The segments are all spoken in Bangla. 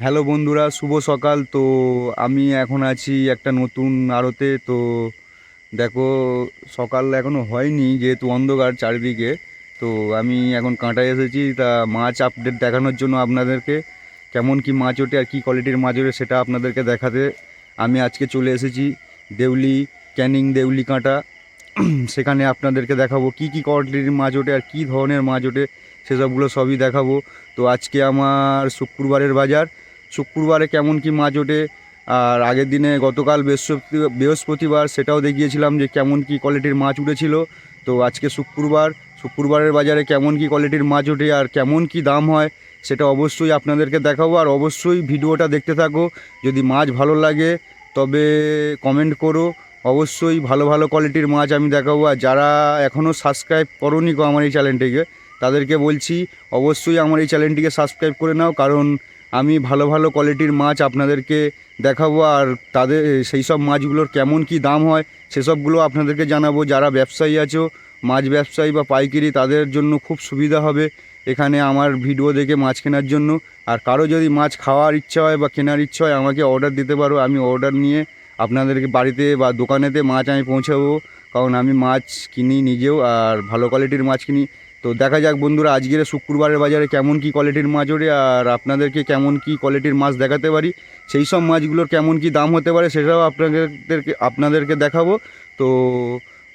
হ্যালো বন্ধুরা, শুভ সকাল। তো আমি এখন আছি একটা নতুন আড়তে। তো দেখো, সকাল এখনও হয়নি, যেহেতু অন্ধকার চারিদিকে। তো আমি এখন কাঁটায় এসেছি, তা মাছ আপডেট দেখানোর জন্য আপনাদেরকে কেমন কি মাছ ওঠে আর কী কোয়ালিটির মাছ ওঠে সেটা আপনাদেরকে দেখাতে আমি আজকে চলে এসেছি দেউলি, ক্যানিং দেউলি কাঁটা। সেখানে আপনাদেরকে দেখাবো কি কি কোয়ালিটির মাছ ওঠে আর কী ধরনের মাছ ওঠে, সেসবগুলো সবই দেখাবো। তো আজকে আমার শুক্রবারের বাজার, শুক্রবারে কেমন কি মাছ ওঠে, আর আগের দিনে গতকাল বৃহস্পতি, বৃহস্পতিবার সেটাও দেখিয়েছিলাম যে কেমন কি কোয়ালিটির মাছ উঠেছিল। তো আজকে শুক্রবার শুক্রবারের বাজারে কেমন কি কোয়ালিটির মাছ ওঠে আর কেমন কি দাম হয়, সেটা অবশ্যই আপনাদেরকে দেখাবো। আর অবশ্যই ভিডিওটা দেখতে থাকো। যদি মাছ ভালো লাগে, তবে কমেন্ট করো। অবশ্যই ভালো ভালো কোয়ালিটির মাছ আমি দেখাবো। আর যারা এখনও সাবস্ক্রাইব করোনি গো আমার এই চ্যানেলটিকে তাদেরকে বলছি, অবশ্যই আমার এই চ্যানেলটিকে সাবস্ক্রাইব করে নাও। কারণ আমি ভালো ভালো কোয়ালিটির মাছ আপনাদেরকে দেখাবো। আর তাদের, সেই সব মাছগুলোর কেমন কি দাম হয়, সেসবগুলো আপনাদেরকে জানাব। যারা ব্যবসায়ী আছো মাছ ব্যবসায়ী বা পাইকারি তাদের জন্য খুব সুবিধা হবে এখানে আমার ভিডিও দেখে মাছ কেনার জন্য। আর কারও যদি মাছ খাওয়ার ইচ্ছা হয় বা কেনার ইচ্ছা হয়, আমাকে অর্ডার দিতে পারো। আমি অর্ডার নিয়ে আপনাদেরকে বাড়িতে বা দোকানেতে মাছ আমি পৌঁছাবো। কারণ আমি মাছ কিনি নিজেও আর ভালো কোয়ালিটির মাছ কিনি। তো দেখা যাক বন্ধুরা, আজকের শুক্রবারের বাজারে কেমন কি কোয়ালিটির মাছ ওঠে আর আপনাদেরকে কেমন কি কোয়ালিটির মাছ দেখাতে পারি। সেই সব মাছগুলোর কেমন কি দাম হতে পারে, সেটাও আপনাদেরকে আপনাদেরকে দেখাবো। তো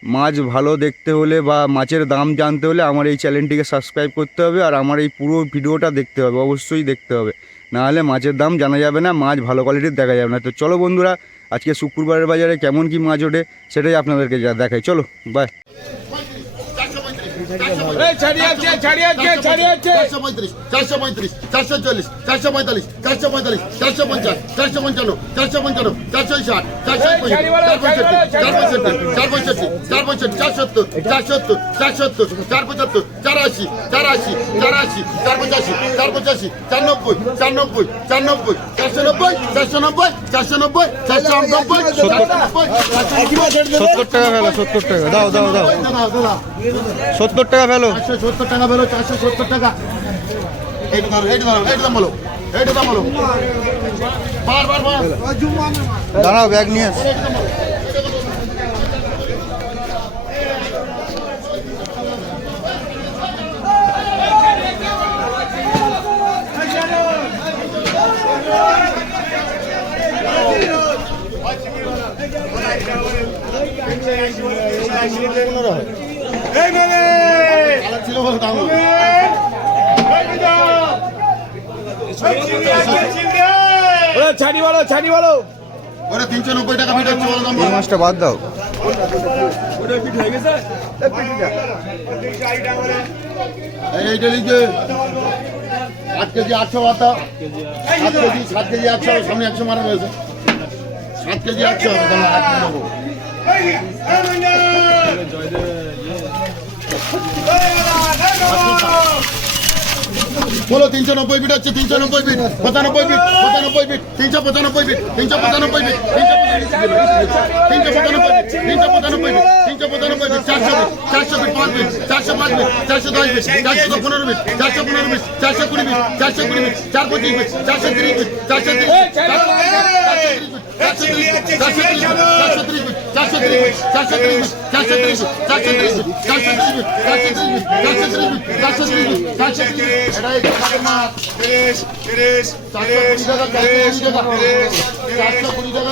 মাছ ভালো দেখতে হলে বা মাছের দাম জানতে হলে আমার এই চ্যানেলটিকে সাবস্ক্রাইব করতে হবে আর আমার এই পুরো ভিডিওটা দেখতে হবে, অবশ্যই দেখতে হবে। নাহলে মাছের দাম জানা যাবে না, মাছ ভালো কোয়ালিটির দেখা যাবে না। তো চলো বন্ধুরা, আজকে শুক্রবারের বাজারে কেমন কি মাছ ওঠে সেটাই আপনাদেরকে দেখাই। চলো বাই চারশো পঁয়ত্রিশ চারশো পঁয়ত্রিশ চারশো চল্লিশ চারশো পঁয়তাল্লিশ চারশো পঁয়তাল্লিশ চারশো পঞ্চাশ চারশো পঞ্চান্ন চারশো পঞ্চান্ন চারশো ষাট চারশো চার পঁয়ষট্টি চার পঁয়ষট্টি চার পঁয়ষট্টি চার সত্তর চার সত্তর চার সত্তর চার পঁচাত্তর চার আশি চার আশি চার আশি চার পঁচাশি চার পঁচাশি চার নব্বই চার নব্বই চার নব্বই চারশো নব্বই চারশো নব্বই চারশো নব্বই চারশো নব্বই সত্তর টাকা ফেলো সত্তর টাকা। দাও দাও দাও। দাদা সত্তর টাকা ফেলো চারশো সত্তর টাকা বেরো চারশো সত্তর টাকা এইটা ধরো এইটা ধরো এইটা দাম বলো এইটা দাম বলো বার বার বার দাঁড়াও ব্যাগ নিয়ে দাম বলো। ছাড়ি বলো ছাড়ি বলো ওরা তিনশো নব্বই টাকা দাম এই মাছটা বাদ দাও এই এইটা লিখে আট কেজি আটশো বাতা সাত কেজি সাত কেজি আটশো সামনে একশো মারা রয়েছে সাত কেজি আটশো আট কেজি নেব বলো তিনশো নব্বই ফিট হচ্ছে তিনশো নব্বই ফিট পঁচানব্বই ফিট পঁচানব্বই ফিট তিনশো পঁচানব্বই ফিট তিনশো পঁচানব্বই ফিট তিনশো পঁচানব্বই ফিট তিনশো পঁচানব্বই ফিট তিনশো পঁচানব্বই ফিট চারশো ফিট চারশো ফিট পাঁচ ফিট চারশো পাঁচ ফিট চারশো দশ ফিট চারশো পনেরো ফিট চারশো পনেরো ফিট চারশো কুড়ি ফিট চারশো কুড়ি ফিট চার পঁচিশ ফিট চারশো তিরিশ ফিট চারশো তিরিশ চারশো তিরিশ চারশো তিরিশ চারশো তিরিশ চারশো তিরিশ চারশো তিরিশ চারশো তিরিশ চারশো তিরিশ চারশো তিরিশ চারশো তিরিশ চারশো তিরিশ চারশো তিরিশ চারশো তিরিশ চারশো কুড়ি টাকা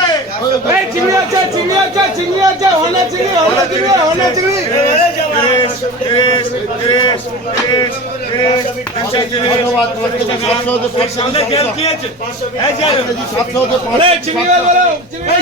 चिंगड़िया क्या चिंगड़िया क्या चिंगड़िया क्या होना चाहिए होना चाहिए होना चाहिए चिंगड़िया बोलो चिंगड़िया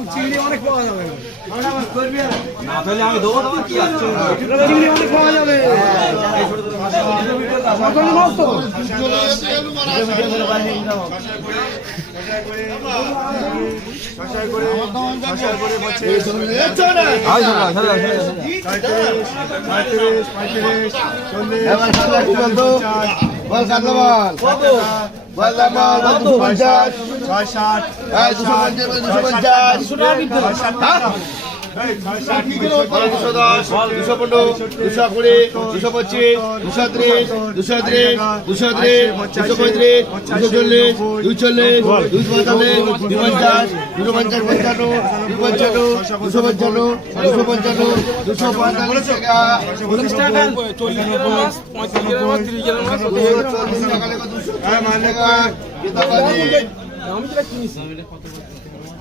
চিংড়ি অনেক পাওয়া যাবে। না তাহলে আমি দেবো তোমার কি আছে? চিংড়ি অনেক পাওয়া যাবে। পঁয়ত্রিশ পঁয়ত্রিশ চল্লিশ বল সাবলবল কত বল দামাল বল 250 660 660 250 250 হ্যাঁ দুশো দশ দুশো পনেরো দুশো কুড়ি দুশো পঁচিশ দুশো ত্রিশ দুশো ত্রিশ দুশো ত্রিশ দুশো পঁয়ত্রিশ দুশো চল্লিশ দুশো চল্লিশ দুশো পঁয়তাল্লিশ দুশো পঞ্চাশ দুশো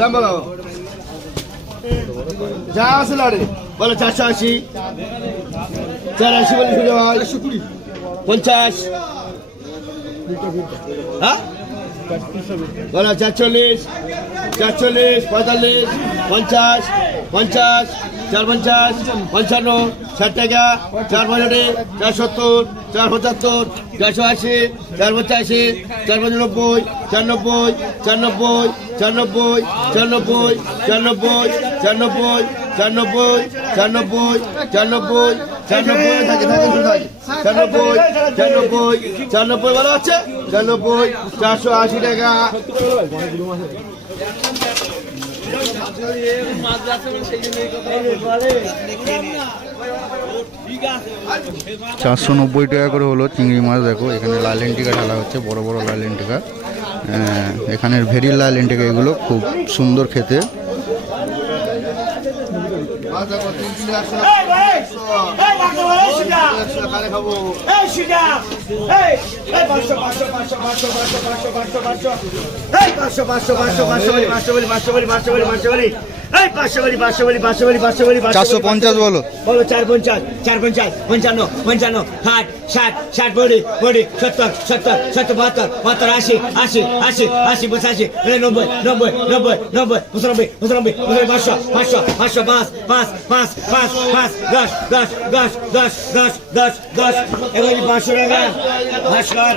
দাম বলো। যা আছে লাড়ে। বলো চারশো আশি। চার আশি বলে শুনে একশো কুড়ি পঞ্চাশ। হ্যাঁ? চারচল্লিশ চারচল্লিশ, পঁয়তাল্লিশ, পঞ্চাশ পঞ্চাশ। চার পঞ্চাশ পঞ্চান্ন ষাট টাকা চার পঁয়ষট্টি চার সত্তর চার পঁচাত্তর চারশো আশি চার পঁচাশি চার পঁচানব্বই চার নব্বই চার নব্বই চার নব্বই চার নব্বই চার নব্বই চার নব্বই চার নব্বই চার নব্বই চার নব্বই চার নব্বই চার নব্বই চার নব্বই চার নব্বই ভালো আছে চার নব্বই চারশো আশি টাকা চারশো নব্বই টাকা করে হলো চিংড়ি মাছ দেখো এখানে লাল লেন্টিকা ঢালা হচ্ছে বড় বড় লাল লেন্টিকা। আহ, এখানের ভেরি লাল লেন্টিকা এগুলো খুব সুন্দর খেতে। মাছ দেখো, তিন কিলো একশো একশো। একশো কারে খাব চারশো পঞ্চাশ বলো। বলো। চার পঞ্চাশ চার পঞ্চাশ পঞ্চান্ন পঞ্চান্ন ষাট ষাট ষাট বডি বডি সত্তর সত্তর সত্তর বাহাত্তর বাহাত্তর আশি আশি আশি আশি পঁচাশি নব্বই নব্বই নব্বই নব্বই পঁচানব্বই পঁচানব্বই পঁচানব্বই পাঁচশো পাঁচশো পাঁচশো পাঁচ পাঁচ পাঁচ পাঁচ পাঁচ দশ দশ দশ দশ দশ দশ দশ এবার পাঁচশো টাকা? ভাস্কর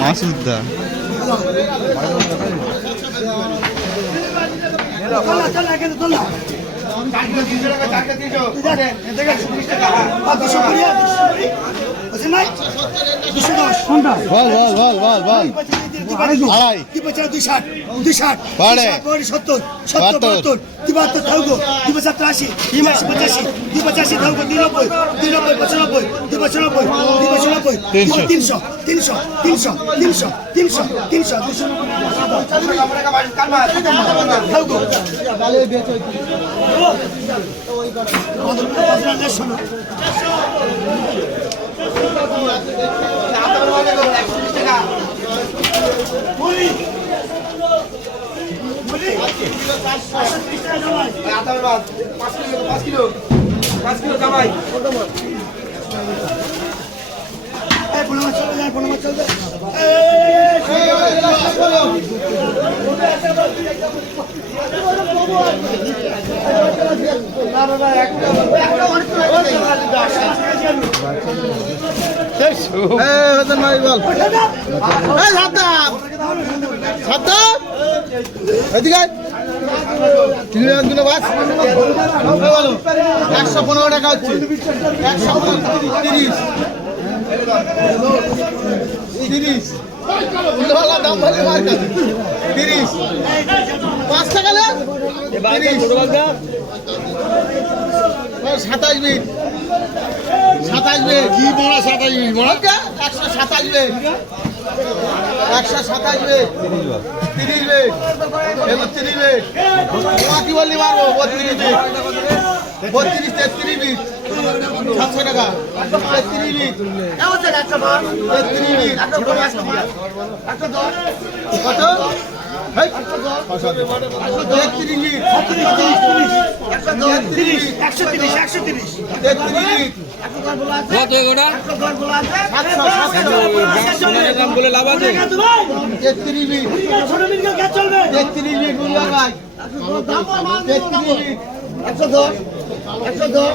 মাসুদ্দা চারটে তিনশো টাকা চারটে তিনশো দুশো টাকা দুশো কুড়ি তিনশো। তিনশো তিনশো তিনশো তিনশো তিনশো দুশো ওই শোনো কিলো পাঁচ কিলো পাঁচ কিলো পনেরো একশো পনেরো টাকা হচ্ছে একশো তিরিশ তিরিশ। দাম বলে মার কাছে তিরিশ। পাঁচ টাকা সাতাশ মিনিট সাতাশ মিনিট কি বড় সাতাশ মিনিট বড় একশো সাতাশ মিনিট একশো সাতাশ মিনিট তিরিশ মিনিট একত্রিশ মিনিট তোমার কি বললি মারবো বত্রিশ মিনিট বত্রিশ তেত্রিশ মিনিট সাতশো টাকা। কত তেত্রিশ মিনিট তেত্রিশ একশো তিরিশ একশো তিরিশ তেত্রিশ মিনিট তেত্রিশ মিনিট একশো দশ একশো দশ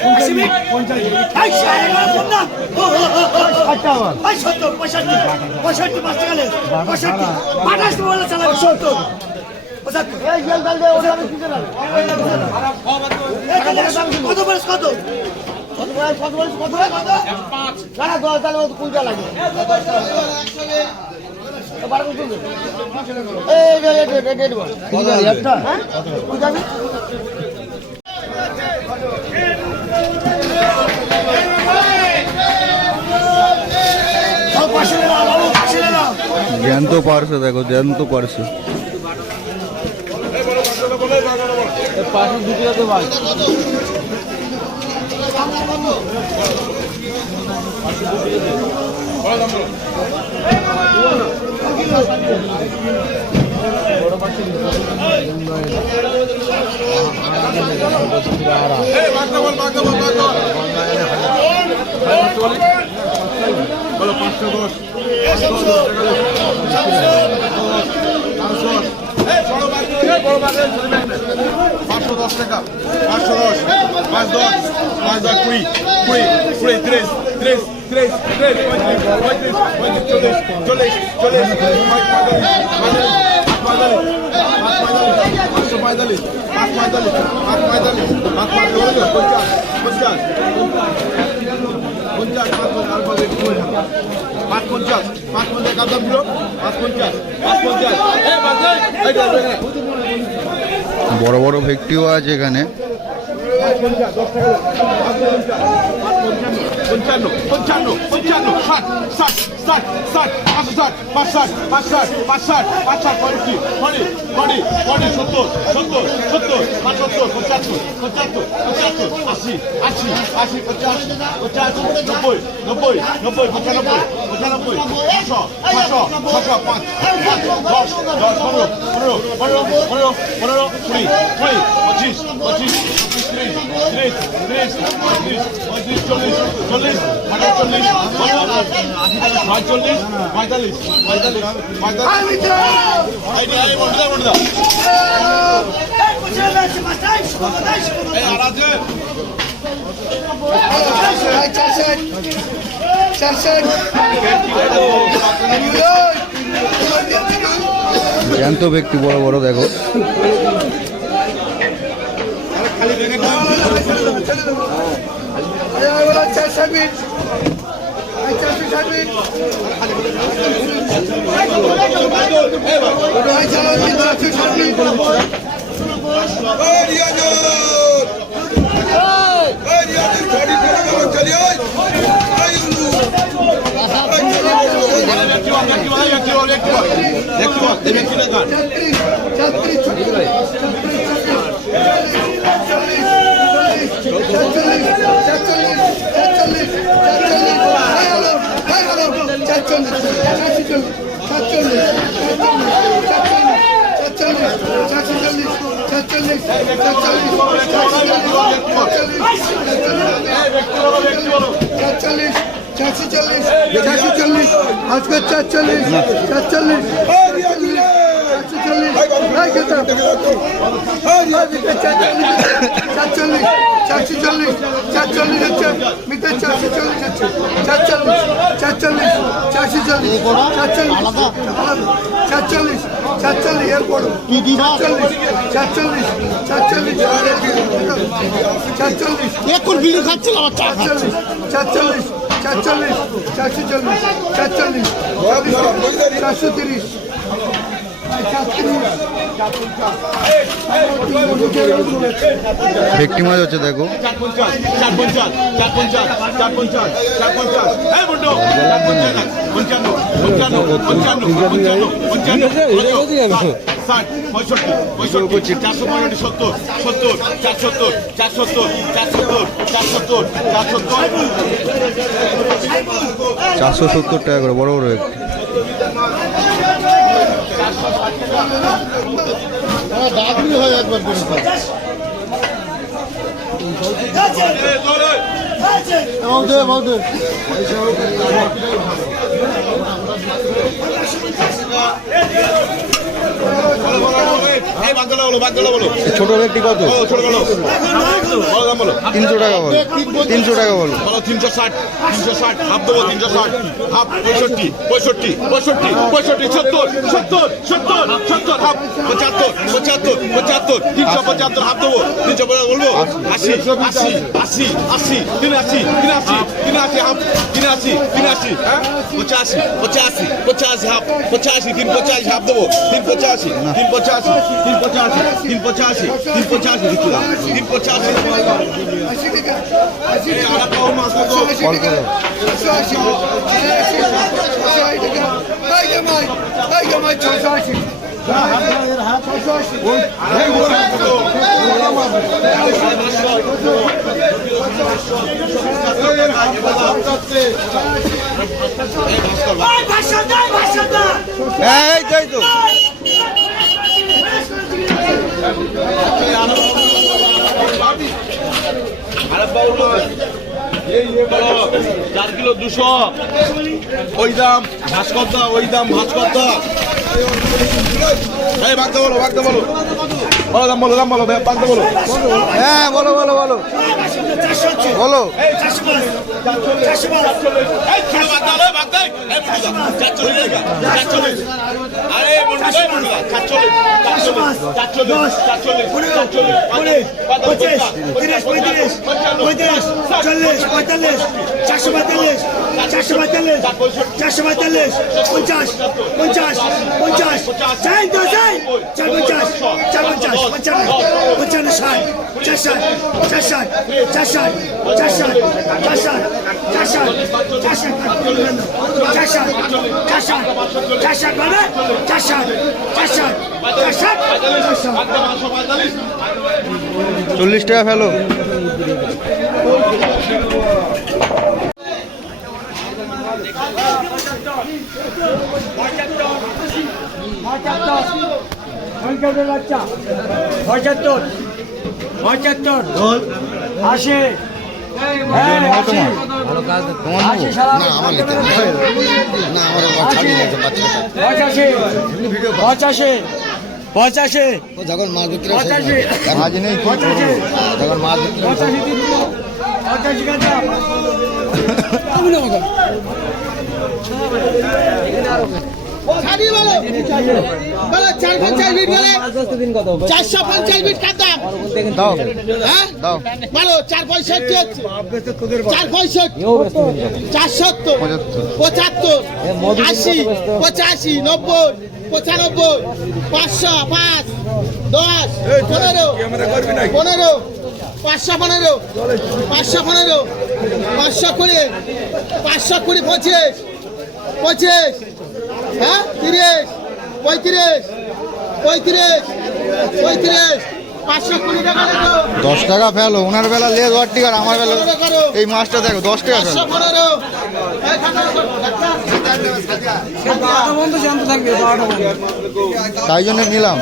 এই এই। এই আঠাশ বলে চালাবে সত্তর পঁচাত্তর এই তাহলে কত বয়স কত সব পাশে নাও বাবু পাশে নাও জ্যান্ত পারছে দেখো জ্যান্ত পারছে। পাঁচশো দশ টাকা পাঁচশো দশ পাঁচ দশ পাঁচ দশ কুড়ি কুড়ি কুড়ি ত্রিশ ত্রিশ ত্রিশ ত্রিশ পঁয়ত্রিশ পঁয়ত্রিশ পঁয়ত্রিশ চল্লিশ চল্লিশ চল্লিশ পাঁচশো পঁয়তাল্লিশ পাঁচ পঁয়তাল্লিশ পাঁচ পঁয়তাল্লিশ পাঁচ পঁয়তাল্লিশ পঞ্চাশ পঞ্চাশ পঞ্চাশ পাঁচ পঞ্চাশ পাঁচ পঞ্চাশ পাঁচ পঞ্চাশ দিল পাঁচ পঞ্চাশ পাঁচ পঞ্চাশ। পাঁচ এই বড় বড় ভেকটিও আছে এখানে। পঞ্চান্ন পঞ্চান্ন পঞ্চান্ন ষাট ষাট ষাট ষাট পাঁচশো ষাট পাঁচ ষাট পাঁচ ষাট পাঁচ ষাট পাঁচ ষাট পঁয়ত্রিশ পরে পরে পরে সত্তর সত্তর সত্তর পাঁচ সত্তর পঁচাত্তর পঁচাত্তর পঁচাত্তর আশি আশি আশি পঞ্চাশ পঞ্চাশ নব্বই নব্বই নব্বই পঁচানব্বই পঁচানব্বই ছশো ছশো ছশো পাঁচ দশ দশ পনেরো পনেরো পনেরো পনেরো পনেরো কুড়ি কুড়ি পঁচিশ পঁচিশ পঁচিশ ত্রিশ ত্রিশ চল্লিশ পঁয়তাল্লিশ ব্যক্তি বড় বড় দেখো। খালি একটু একটু একটু একটু একটু আজকে চার চল্লিশ চার চল্লিশ চার চল্লিশ চারশো চল্লিশ চারচল্লিশ হচ্ছে মিটার চারশো চল্লিশ হচ্ছে চারচল্লিশ চারচল্লিশ চারশো চল্লিশ চারচল্লিশ চারচল্লিশ চারচল্লিশ এরপর চারচল্লিশ চারচল্লিশ চারচল্লিশ চারচল্লিশ চারচল্লিশ চারচল্লিশ চারচল্লিশ চারশো চল্লিশ চারচল্লিশ চারশো তিরিশ ভেকটি মাছ হচ্ছে দেখো। পঁয়ষট্টি সত্তর সত্তর চার সত্তর সত্তর চার সত্তর চারশো সত্তর টাকা করে, বড় বড় একটি। দাগনি হয় একবার করে আমাদের আমাদের ভালো বলো ছোট ভেটকি কত? তিনশো টাকা বলো। তিনশো টাকা বলো। বলো তিনশো ষাট তিনশো ষাট হাফ দেবো তিনশো ষাট হাফ পঁয়ষট্টি পঁয়ষট্টি পঁয়ষট্টি পঁয়ষট্টি সত্তর সত্তর সত্তর সত্তর হাফ পঁচাত্তর পঁচাত্তর পঁচাত্তর তিনশো পঁচাত্তর হাফ দেবো তিনশো পঁচাত্তর বলব? আশি আশি আশি আশি তিন আশি তিন আশি তিন আশি হাফ তিন আশি তিন আশি হ্যাঁ? পঁচাশি পঁচাশি পঁচাশি হাফ পঁচাশি তিন পঁচাশি হাফ দেবো তিন পঁচাশি তিন পঁচাশি তিন পঁচাশি তিন পঁচাশি তিন পঁচাশি তিন পঁচাশি এই আর একটা মাছ দেবো কল করো ছশো আশি ছশো আশি টাকা এই জামাই এই জামাই ছশো আশি ছশো আশি এই তাই তো চার কিলো দুশো। ওই দাম ভাস্করদা ওই দাম ভাস্করদা। ভাগতে বলো ভাগতে বলো। বলো দাম বলো দাম, বলো পাঁচটা বলো। হ্যাঁ বলো বলো বলো। বলো। চারশো পঁয়তাল্লিশ চারশো পঞ্চাশ পঞ্চাশ পঞ্চাশ চার পঞ্চাশ চার পঞ্চাশ। পঞ্চান্ন পঞ্চান্ন ষাট চার ষাট চার ষাট চার ষাট চার ষাট চার ষাট চার ষাট চার ষাট চার ষাট চার ষাট চার ষাট মানে চার ষাট চার ষাট চার ষাট চার ষাট বাগদা পাঁচশো পঁয়তাল্লিশ চল্লিশ টাকা ফেলো। পঁচাত্তর পঁচাত্তর। পঞ্চাশের বাচ্চা। পঁচাত্তর। পঁচাত্তর। আশি। হ্যাঁ, পঁচাশি। পঁচাশি। যখন মাছ বিক্রি আজ নেই যখন মাছ বিক্রি পঁচাশি দিন পঁচাশি কাটা ছাড়ি বলো। বলো চার পঞ্চাশ বিট বলে চারশো পঞ্চাশ বিট কার দাম? দাও। হ্যাঁ? দাও। বলো চার পঁয়ষট্টি হচ্ছে? চার পঁয়ষট্টি চার সত্তর পঁচাত্তর। পঁচাত্তর আশি পঁচাশি নব্বই পঁচানব্বই পাঁচশো পাঁচ দশ পনেরো পনেরো পাঁচশো পনেরো পাঁচশো পনেরো পাঁচশো কুড়ি পাঁচশো কুড়ি পঁচিশ পঁচিশ হ্যাঁ? তিরিশ পঁয়ত্রিশ পঁয়ত্রিশ পঁয়ত্রিশ। পাঁচশো কুড়ি টাকা দশ টাকা ফেলো ওনার বেলা লেজ ওয়ার টিকার আমার বেলা এই মাছটা দেখো দশ টাকা ফেলো। তাই জন্য নিলাম।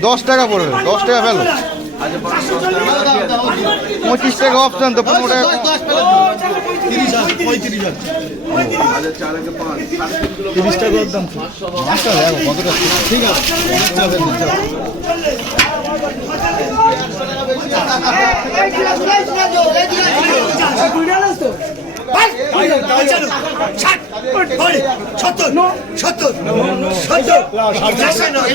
দশ টাকা পড়বে দশ টাকা ফেলো। পঁচিশ টাকা অপশন তো পনেরো টাকা দশ, দশ পেল। পঞ্চান্ন ষাট কুড়ি সত্তর সত্তর সত্তর চারশো নয়।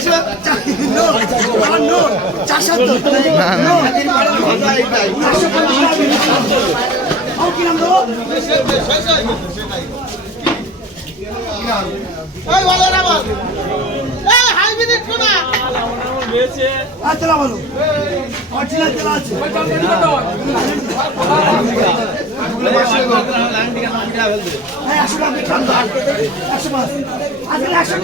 এই হাইব্রিড কোনা? আচ্ছা বলো। অরিজিনাল তেলা আছে। হ্যাঁ একশো টাকা একশো একশো